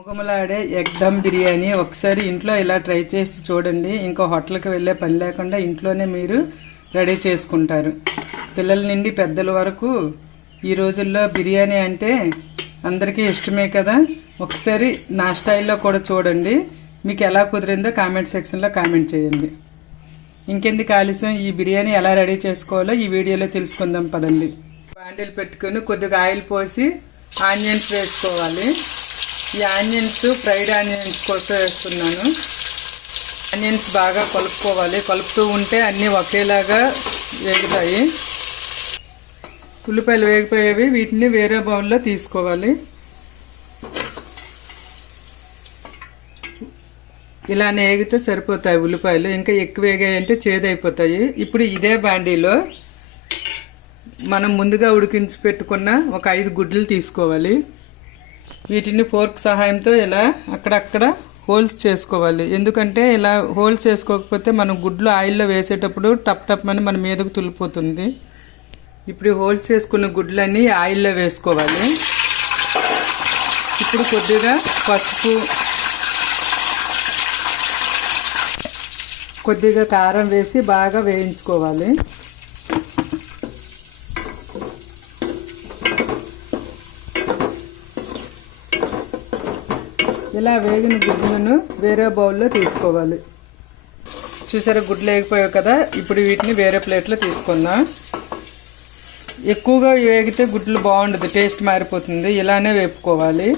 గుమగుమలాడే ఎగ్ దమ్ బిర్యానీ ఒకసారి ఇంట్లో ఇలా ట్రై చేసి చూడండి. ఇంకో హోటల్కి వెళ్ళే పని లేకుండా ఇంట్లోనే మీరు రెడీ చేసుకుంటారు. పిల్లల నుండి పెద్దల వరకు ఈ రోజుల్లో బిర్యానీ అంటే అందరికీ ఇష్టమే కదా? ఒకసారి నా స్టైల్లో కూడా చూడండి. మీకు ఎలా కుదిరిందో కామెంట్ సెక్షన్లో కామెంట్ చేయండి. ఇంకెందుకు ఆలస్యం? ఈ బిర్యానీ ఎలా రెడీ చేసుకోవాలో ఈ వీడియోలో తెలుసుకుందాం పదండి. బాండీలు పెట్టుకుని కొద్దిగా ఆయిల్ పోసి ఆనియన్స్ వేసుకోవాలి. ఈ ఆనియన్స్ ఫ్రైడ్ ఆనియన్స్ కోసం వేస్తున్నాను ఆనియన్స్ బాగా కలుపుకోవాలి. కలుపుతూ ఉంటే అన్నీ ఒకేలాగా వేగుతాయి. ఉల్లిపాయలు వేగిపోయేవి వీటిని వేరే బౌల్లో తీసుకోవాలి. ఇలా వేగితే సరిపోతాయి ఉల్లిపాయలు. ఇంకా ఎక్కువ వేగాయంటే చేదైపోతాయి. ఇప్పుడు ఇదే బాండీలో మనం ముందుగా ఉడికించి పెట్టుకున్న ఒక ఐదు గుడ్లు తీసుకోవాలి. వీటిని ఫోర్క్ సహాయంతో ఇలా అక్కడక్కడ హోల్స్ చేసుకోవాలి. ఎందుకంటే ఇలా హోల్స్ చేసుకోకపోతే మనం గుడ్లు ఆయిల్లో వేసేటప్పుడు టప్ టప్ అని మన మీదకు తులిపోతుంది. ఇప్పుడు హోల్స్ వేసుకున్న గుడ్లన్నీ ఆయిల్లో వేసుకోవాలి. ఇప్పుడు కొద్దిగా పసుపు కొద్దిగా కారం వేసి బాగా వేయించుకోవాలి. ఇలా వేగిన గుడ్లను వేరే బౌల్లో తీసుకోవాలి. చూసారా గుడ్లు వేగిపోయావు కదా? ఇప్పుడు వీటిని వేరే ప్లేట్లో తీసుకుందాం. ఎక్కువగా వేగితే గుడ్లు బాగుండదు టేస్ట్ మారిపోతుంది. ఇలానే వేపుకోవాలి.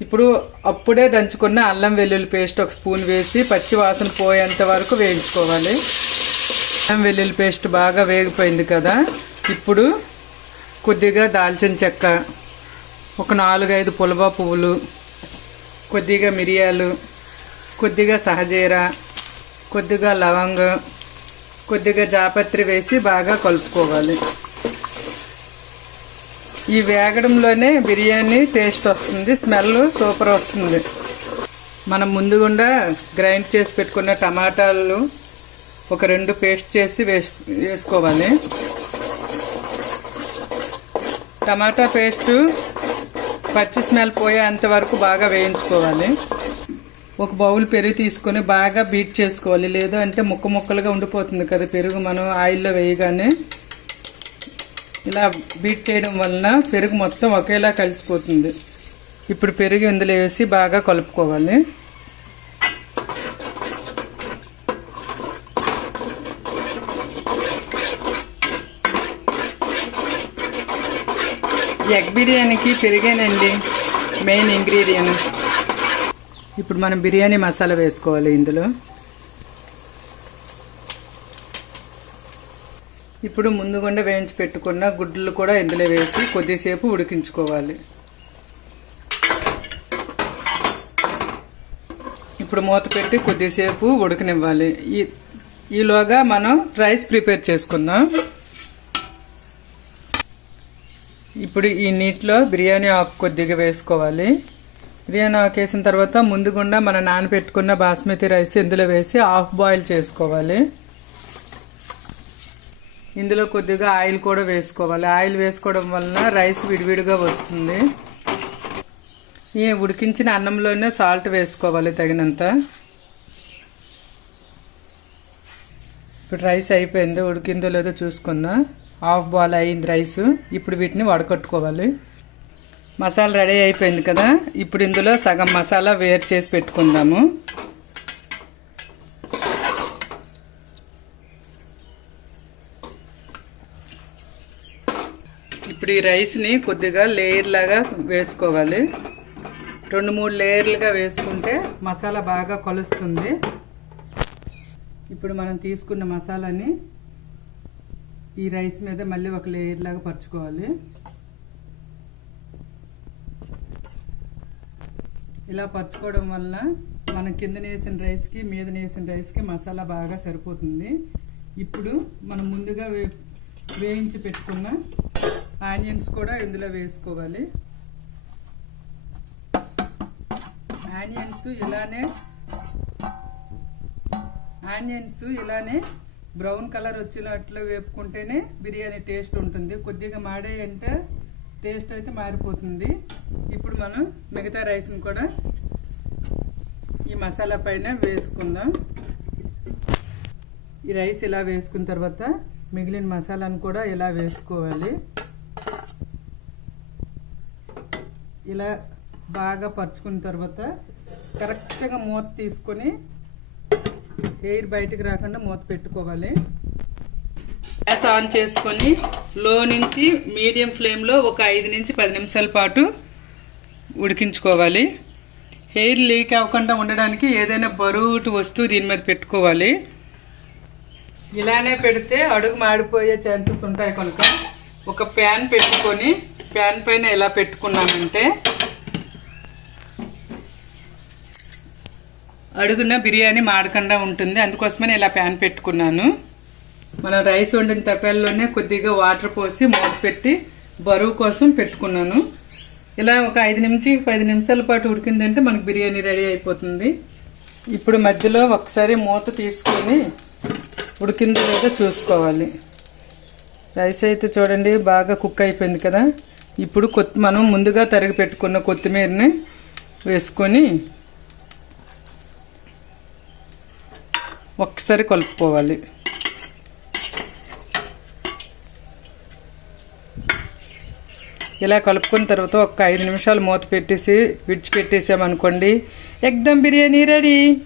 ఇప్పుడు అప్పుడే దంచుకున్న అల్లం వెల్లుల్లి పేస్ట్ ఒక స్పూన్ వేసి పచ్చి వాసన పోయేంత వరకు వేయించుకోవాలి. అల్లం వెల్లుల్లి పేస్ట్ బాగా వేగిపోయింది కదా? ఇప్పుడు కొద్దిగా దాల్చిన చెక్క. ఒక నాలుగైదు పులవ పువ్వులు కొద్దిగా మిరియాలు కొద్దిగా సహజీర కొద్దిగా లవంగం కొద్దిగా జాపత్రి వేసి బాగా కలుపుకోవాలి. ఈ వేగడంలోనే బిర్యానీ టేస్ట్ వస్తుంది స్మెల్ సూపర్ వస్తుంది. మనం ముందుగుండా గ్రైండ్ చేసి పెట్టుకున్న టమాటాలు ఒక రెండు పేస్ట్ చేసి వేస్ వేసుకోవాలి. టమాటా పేస్టు పచ్చి స్మెల్ పోయేంత వరకు బాగా వేయించుకోవాలి. ఒక బౌల్ పెరుగు తీసుకొని బాగా బీట్ చేసుకోవాలి. లేదు అంటే ముక్క ముక్కలుగా ఉండిపోతుంది కదా పెరుగు మనం ఆయిల్లో వేయగానే. ఇలా బీట్ చేయడం వలన పెరుగు మొత్తం ఒకేలా కలిసిపోతుంది. ఇప్పుడు పెరుగు ఇందులో వేసి బాగా కలుపుకోవాలి. ఎగ్ బిర్యానీకి పెరిగేనండి మెయిన్ ఇంగ్రీడియంట్ ఇప్పుడు మనం బిర్యానీ మసాలా వేసుకోవాలి ఇందులో. ఇప్పుడు ముందుగుండా వేయించి పెట్టుకున్న గుడ్లు కూడా ఇందులో వేసి కొద్దిసేపు ఉడికించుకోవాలి. ఇప్పుడు మూత పెట్టి కొద్దిసేపు ఉడకనివ్వాలి. ఈ ఈలోగా మనం రైస్ ప్రిపేర్ చేసుకుందాం. ఇప్పుడు ఈ నీటిలో బిర్యానీ ఆకు కొద్దిగా వేసుకోవాలి. బిర్యానీ ఆకు వేసిన తర్వాత ముందుగుండా మన నానబెట్టుకున్న బాస్మతి రైస్ ఇందులో వేసి హాఫ్ బాయిల్ చేసుకోవాలి. ఇందులో కొద్దిగా ఆయిల్ కూడా వేసుకోవాలి. ఆయిల్ వేసుకోవడం వలన రైస్ విడివిడిగా వస్తుంది. ఈ ఉడికించిన అన్నంలోనే సాల్ట్ వేసుకోవాలి తగినంత. ఇప్పుడు రైస్ అయిపోయింది ఉడికిందో లేదో చూసుకుందాం. హాఫ్ బాల్ అయింది రైస్. ఇప్పుడు వీటిని వడకట్టుకోవాలి. మసాలా రెడీ అయిపోయింది కదా? ఇప్పుడు ఇందులో సగం మసాలా వేరు చేసి పెట్టుకుందాము. ఇప్పుడు ఈ రైస్ని కొద్దిగా లేయర్ లాగా వేసుకోవాలి. రెండు మూడు లేయర్లుగా వేసుకుంటే మసాలా బాగా కలుస్తుంది. ఇప్పుడు మనం తీసుకున్న మసాలాని ఈ రైస్ మీద మళ్ళీ ఒక లేయర్ లాగా పరుచుకోవాలి. ఇలా పరుచుకోవడం వల్ల మనం కింద వేసిన రైస్కి మీద వేసిన రైస్కి మసాలా బాగా సరిపోతుంది. ఇప్పుడు మనం ముందుగా వే వేయించి పెట్టుకున్న ఆనియన్స్ కూడా ఇందులో వేసుకోవాలి. ఆనియన్స్ ఇలానే ఆనియన్స్ ఇలానే బ్రౌన్ కలర్ వచ్చినట్లు వేపుకుంటేనే బిర్యానీ టేస్ట్ ఉంటుంది. కొద్దిగా మాడే అంటే టేస్ట్ అయితే మారిపోతుంది. ఇప్పుడు ఇప్పుడు మనం మిగతా రైస్ని కూడా ఈ మసాలా పైన వేసుకుందాం. ఈ రైస్ ఇలా వేసుకున్న తర్వాత మిగిలిన మసాలాను కూడా ఇలా వేసుకోవాలి. ఇలా బాగా పరుచుకున్న తర్వాత కరెక్ట్గా మూత తీసుకొని ఎయిర్ బయటకు రాకుండా మూత పెట్టుకోవాలి. గ్యాస్ ఆన్ చేసుకొని లో నుంచి మీడియం ఫ్లేమ్లో ఒక ఐదు నుంచి పది నిమిషాల పాటు ఉడికించుకోవాలి. హెయిర్ లీక్ అవ్వకుండా ఉండడానికి ఏదైనా బరువుటి వస్తువు దీని మీద పెట్టుకోవాలి. ఇలానే పెడితే అడుగు మాడిపోయే ఛాన్సెస్ ఉంటాయి కనుక ఒక ప్యాన్ పెట్టుకొని ప్యాన్ పైన ఎలా పెట్టుకున్నామంటే అడుగున బిర్యానీ మాడకుండా ఉంటుంది. అందుకోసమే ఇలా ప్యాన్ పెట్టుకున్నాను. మనం రైస్ వండిన తపాల్లోనే కొద్దిగా వాటర్ పోసి మూత పెట్టి బరువు కోసం పెట్టుకున్నాను. ఇలా ఒక ఐదు నుంచి పది నిమిషాల పాటు ఉడికిందంటే మనకు బిర్యానీ రెడీ అయిపోతుంది. ఇప్పుడు మధ్యలో ఒకసారి మూత తీసుకొని ఉడికిందో లేదో చూసుకోవాలి. రైస్ అయితే చూడండి బాగా కుక్ అయిపోయింది కదా. ఇప్పుడు కొత్త మనం ముందుగా తరిగి పెట్టుకున్న కొత్తిమీరని వేసుకొని ఒకసారి కలుపుకోవాలి. ఇలా కలుపుకున్న తర్వాత ఒక ఐదు నిమిషాలు మూత పెట్టేసి విడిచిపెట్టేసామనుకోండి ఎగ్దమ్ బిర్యానీ రెడీ.